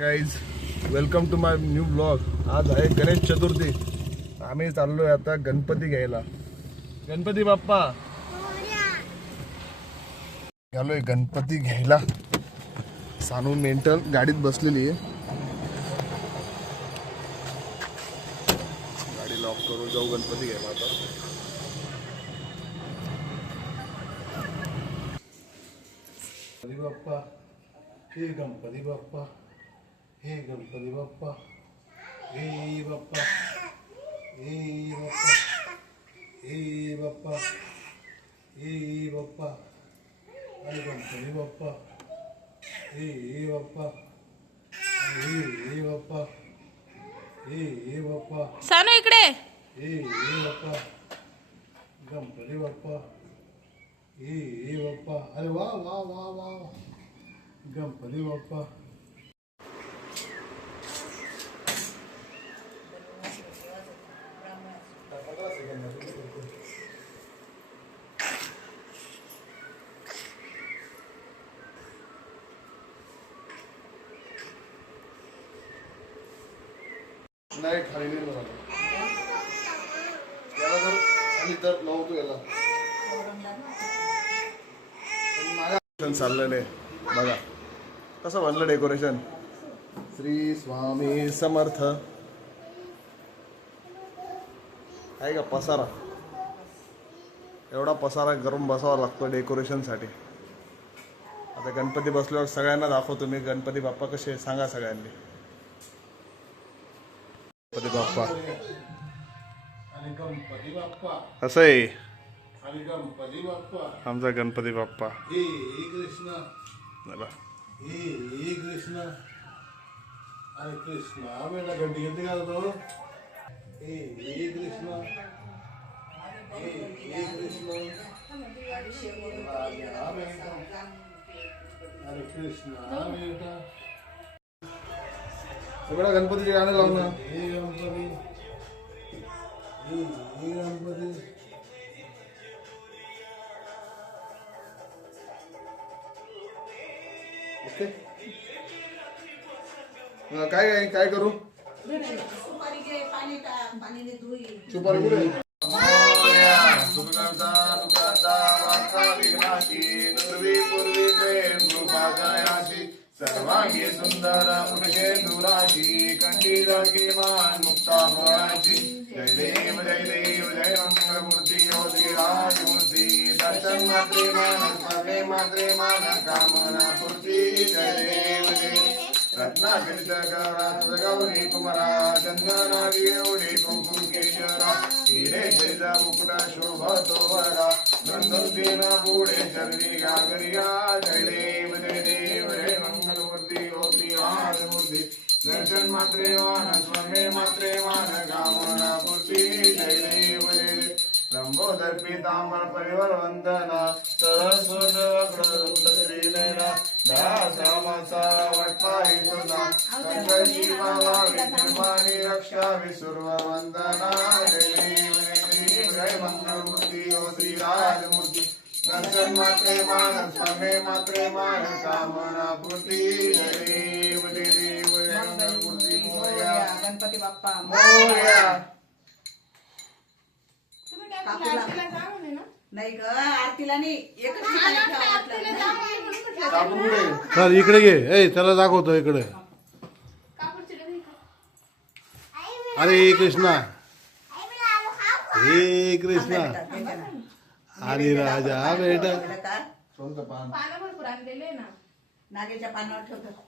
Guys welcome to my new blog आज आहे गणेश चतुर्थी. आम्ही चाललोय आता गणपती घ्यायला. गणपती बाप्पा. घालोय गणपती घ्यायला. सानू मेंटल गाडीत बसलेली आहे. गाडी लॉक करून जाऊ गणपती घ्यायला आता. गणपती बाप्पा. हे गणपती बाप्पा. हे गणपती बाप्पा. हे बाप्पा. हे बाप्पा. हे बाप्पा. हे बाप्पा. अरे गणपती बाप्पा. हे बाप्पा. हे बाप्पा. हे बाप्पा. सानू इकडे. हे बाप्पा. गणपती बाप्पा. हे बाप्पा. अरे वा वा वा वा. गणपती बाप्पा. नाही खाली नाही झालं याला जर खाली तर नव्हतो याला. चाललेलं आहे बघा. कसं बनलं डेकोरेशन श्री स्वामी समर्थ. आहे का पसारा? एवढा पसारा गरम बसावा लागतो डेकोरेशनसाठी आता गणपती बसल्यावर सगळ्यांना दाखवतो मी. गणपती बाप्पा कसे सांगा सगळ्यांनी. गणपती बाप्पा. असं आहे आमचा गणपती बाप्पा. हे कृष्ण. हे कृष्ण. अरे कृष्ण बेटा घंटी घेते का तो. हे हे कृष्ण. हे हे कृष्ण. अरे कृष्ण सगळ्या गणपतीचे गाणे लावून ना. हे गणपती. हे गणपती. ओके. अं, काय काय काय करू? सुपारी घे पाणी टाक पाणीने धुई. सुपारी कुठे? सर्वांगी सुंदर पुरुषे दुराची कंठी मान मुक्ता फळाची जय देव जय देव जय मंगलमूर्ती ओ श्री दर्शन मात्रे मान स्मरणे मात्रे मान कामना पूर्ती जय देव जय देव. गौरात गौरी कुमारा चंदनारी एवढे कुंकुम केशरा। हिरे शेजा मुकुटा शोभतो वरा नंदन पुढे चरणी गागरिया। जय देव जय देव जय दर्शन मात्रे वाहन स्मरणे मात्रे वाहन कामना पूर्ती. जय देव लंबोदर पितांबर परिवर वंदना. सरस्वत वक्र श्रीनयना दासामाचा वटपाही तुझा संकल्पी मावावी निर्माणी रक्षा विसुर्व वंदना. जय देव जय जय मंगलमूर्ती ओ श्री राजमूर्ती. दर्शन मात्रे मान स्मरणे मात्रे मान कामना पूर्ती देव देव जय मोया गणपती बाप्पा मोया नाही ग आरतीला नाही एकच चल इकडे घे. ए त्याला दाखवतो इकडे. अरे कृष्णा. हे कृष्णा. आणि राजा बेटा. का? कोणतं पान. नागेच्या पानावर ठेवतो